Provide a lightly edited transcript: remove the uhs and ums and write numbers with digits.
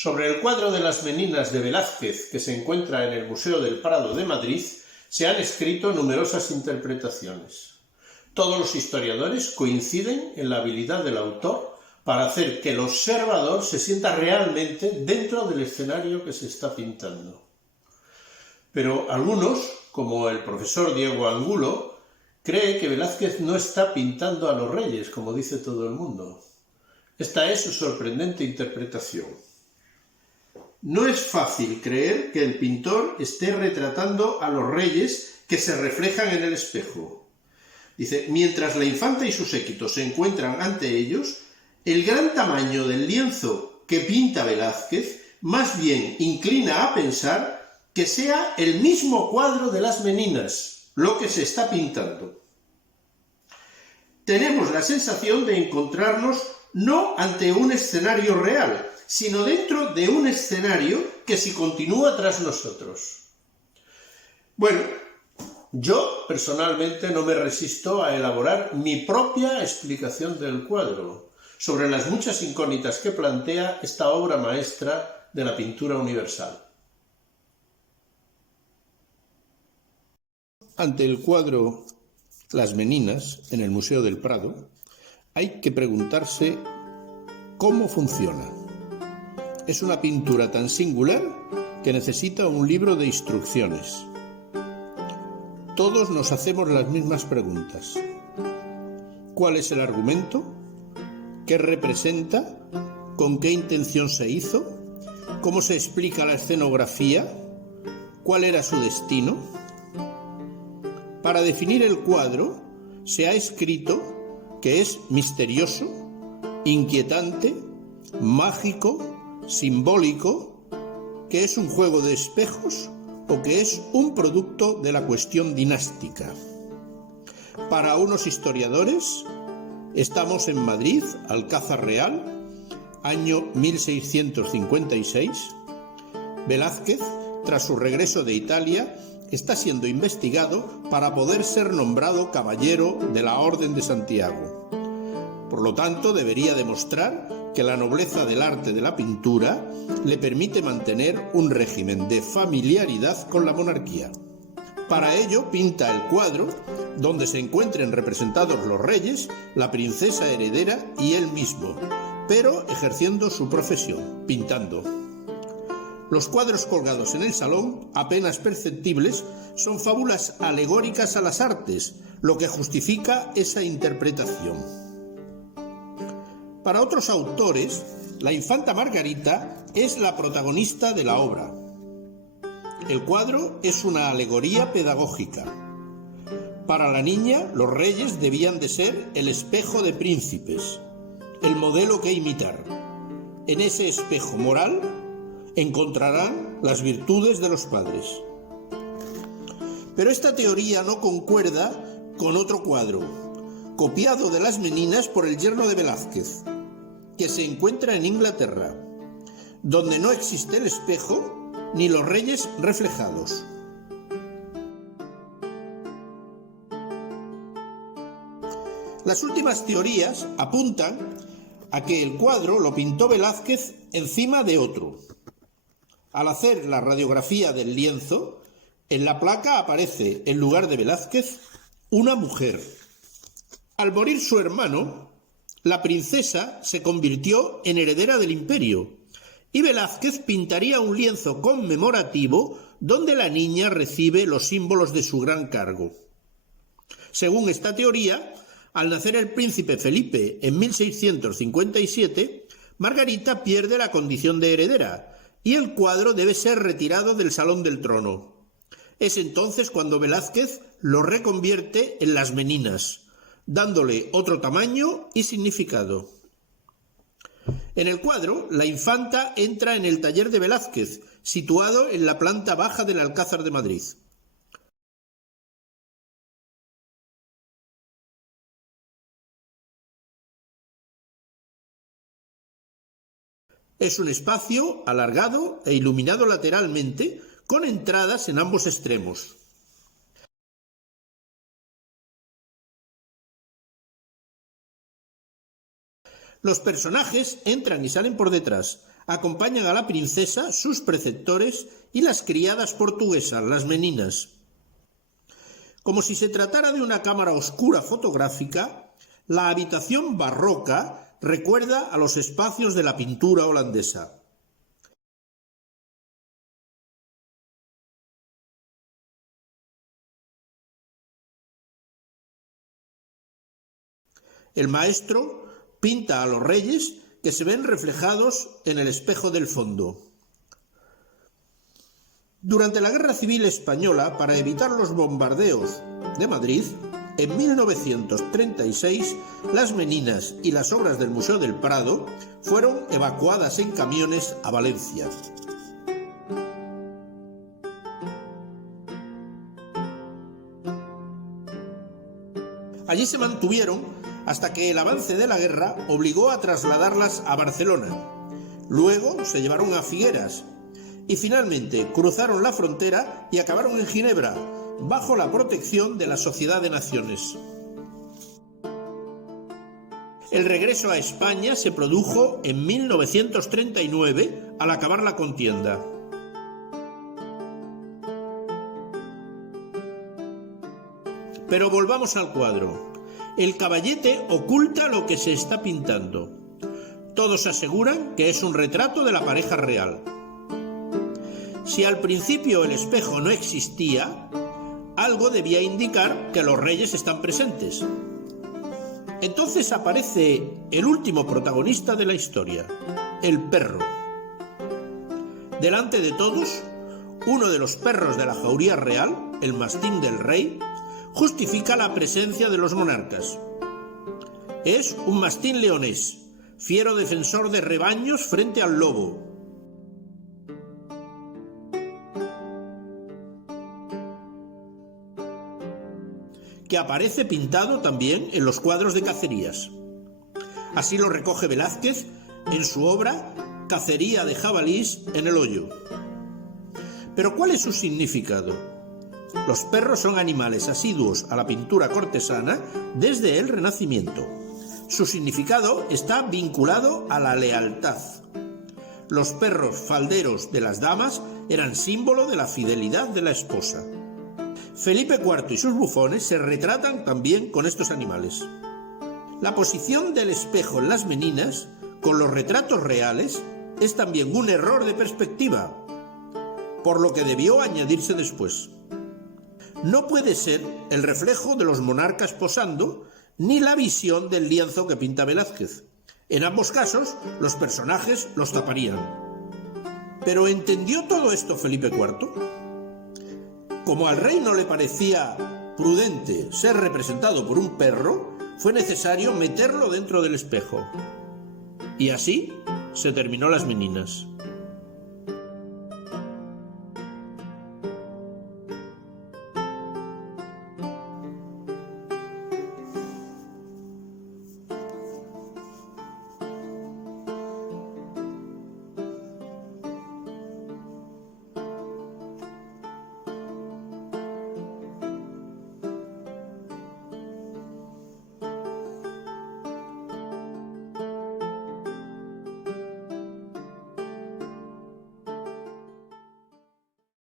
Sobre el cuadro de las Meninas de Velázquez, que se encuentra en el Museo del Prado de Madrid, se han escrito numerosas interpretaciones. Todos los historiadores coinciden en la habilidad del autor para hacer que el observador se sienta realmente dentro del escenario que se está pintando. Pero algunos, como el profesor Diego Angulo, cree que Velázquez no está pintando a los reyes, como dice todo el mundo. Esta es su sorprendente interpretación. No es fácil creer que el pintor esté retratando a los reyes que se reflejan en el espejo. Dice, mientras la infanta y su séquito se encuentran ante ellos, el gran tamaño del lienzo que pinta Velázquez más bien inclina a pensar que sea el mismo cuadro de las Meninas, lo que se está pintando. Tenemos la sensación de encontrarnos no ante un escenario real, sino dentro de un escenario que se continúa tras nosotros. Bueno, yo personalmente no me resisto a elaborar mi propia explicación del cuadro sobre las muchas incógnitas que plantea esta obra maestra de la pintura universal. Ante el cuadro Las Meninas, en el Museo del Prado, hay que preguntarse cómo funciona. Es una pintura tan singular que necesita un libro de instrucciones. Todos nos hacemos las mismas preguntas. ¿Cuál es el argumento? ¿Qué representa? ¿Con qué intención se hizo? ¿Cómo se explica la escenografía? ¿Cuál era su destino? Para definir el cuadro, se ha escrito que es misterioso, inquietante, mágico, simbólico, que es un juego de espejos o que es un producto de la cuestión dinástica. Para unos historiadores, estamos en Madrid, Alcázar Real, año 1656. Velázquez, tras su regreso de Italia, está siendo investigado para poder ser nombrado caballero de la Orden de Santiago. Por lo tanto, debería demostrar que la nobleza del arte de la pintura le permite mantener un régimen de familiaridad con la monarquía. Para ello, pinta el cuadro donde se encuentren representados los reyes, la princesa heredera y él mismo, pero ejerciendo su profesión, pintando. Los cuadros colgados en el salón, apenas perceptibles, son fábulas alegóricas a las artes, lo que justifica esa interpretación. Para otros autores, la infanta Margarita es la protagonista de la obra. El cuadro es una alegoría pedagógica. Para la niña, los reyes debían de ser el espejo de príncipes, el modelo que imitar. En ese espejo moral encontrarán las virtudes de los padres. Pero esta teoría no concuerda con otro cuadro, copiado de las Meninas por el yerno de Velázquez, que se encuentra en Inglaterra, donde no existe el espejo ni los reyes reflejados. Las últimas teorías apuntan a que el cuadro lo pintó Velázquez encima de otro. Al hacer la radiografía del lienzo, en la placa aparece, en lugar de Velázquez, una mujer. Al morir su hermano, la princesa se convirtió en heredera del imperio y Velázquez pintaría un lienzo conmemorativo donde la niña recibe los símbolos de su gran cargo. Según esta teoría, al nacer el príncipe Felipe en 1657, Margarita pierde la condición de heredera y el cuadro debe ser retirado del Salón del Trono. Es entonces cuando Velázquez lo reconvierte en Las Meninas, dándole otro tamaño y significado. En el cuadro, la infanta entra en el taller de Velázquez, situado en la planta baja del Alcázar de Madrid. Es un espacio alargado e iluminado lateralmente, con entradas en ambos extremos. Los personajes entran y salen por detrás, acompañan a la princesa sus preceptores y las criadas portuguesas, las meninas. Como si se tratara de una cámara oscura fotográfica, la habitación barroca recuerda a los espacios de la pintura holandesa. El maestro pinta a los reyes que se ven reflejados en el espejo del fondo. Durante la Guerra Civil Española, para evitar los bombardeos de Madrid, en 1936, las meninas y las obras del Museo del Prado fueron evacuadas en camiones a Valencia. Allí se mantuvieron hasta que el avance de la guerra obligó a trasladarlas a Barcelona. Luego se llevaron a Figueras y finalmente cruzaron la frontera y acabaron en Ginebra, bajo la protección de la Sociedad de Naciones. El regreso a España se produjo en 1939, al acabar la contienda. Pero volvamos al cuadro. El caballete oculta lo que se está pintando. Todos aseguran que es un retrato de la pareja real. Si al principio el espejo no existía, algo debía indicar que los reyes están presentes. Entonces aparece el último protagonista de la historia, el perro. Delante de todos, uno de los perros de la jauría real, el mastín del rey, justifica la presencia de los monarcas. Es un mastín leonés, fiero defensor de rebaños frente al lobo. Que aparece pintado también en los cuadros de cacerías. Así lo recoge Velázquez en su obra Cacería de jabalís en el hoyo. Pero ¿cuál es su significado? Los perros son animales asiduos a la pintura cortesana desde el Renacimiento. Su significado está vinculado a la lealtad. Los perros falderos de las damas eran símbolo de la fidelidad de la esposa. Felipe IV y sus bufones se retratan también con estos animales. La posición del espejo en las meninas, con los retratos reales, es también un error de perspectiva, por lo que debió añadirse después. No puede ser el reflejo de los monarcas posando, ni la visión del lienzo que pinta Velázquez. En ambos casos, los personajes los taparían. ¿Pero entendió todo esto Felipe IV? Como al rey no le parecía prudente ser representado por un perro, fue necesario meterlo dentro del espejo. Y así se terminó Las Meninas.